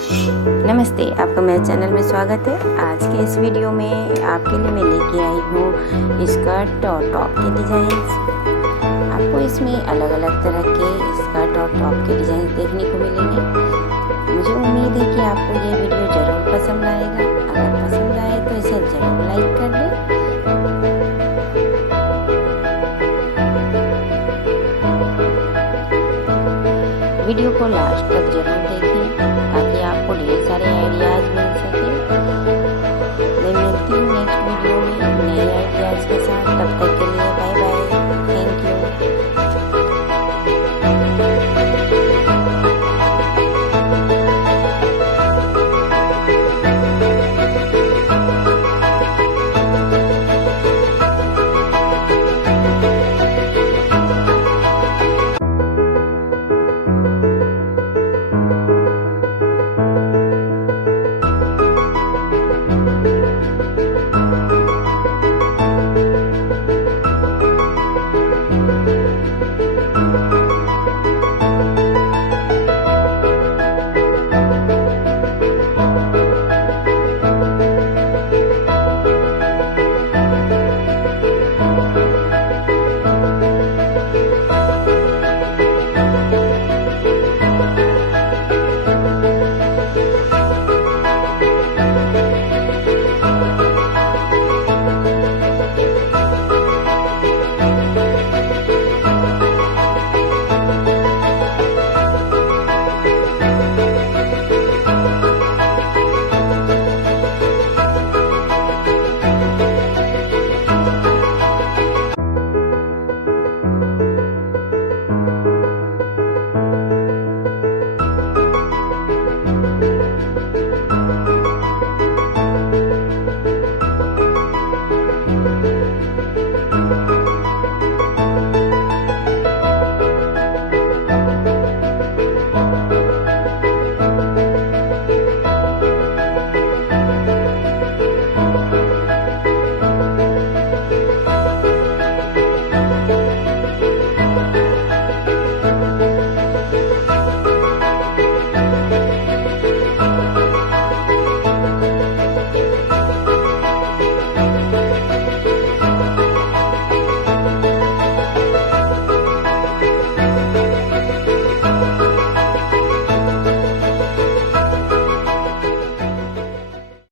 नमस्ते, आपका मेरे चैनल में स्वागत है। आज के इस वीडियो में आपके लिए मैं लेके आई हूँ स्कर्ट और टॉप के डिज़ाइंस। आपको इसमें अलग अलग तरह के स्कर्ट और टॉप के डिज़ाइन देखने को मिलेंगे। मुझे उम्मीद है कि आपको ये वीडियो ज़रूर पसंद आएगा। अगर पसंद आए तो इसे ज़रूर लाइक कर दें। वीडियो को लास्ट तक जरूर देखें।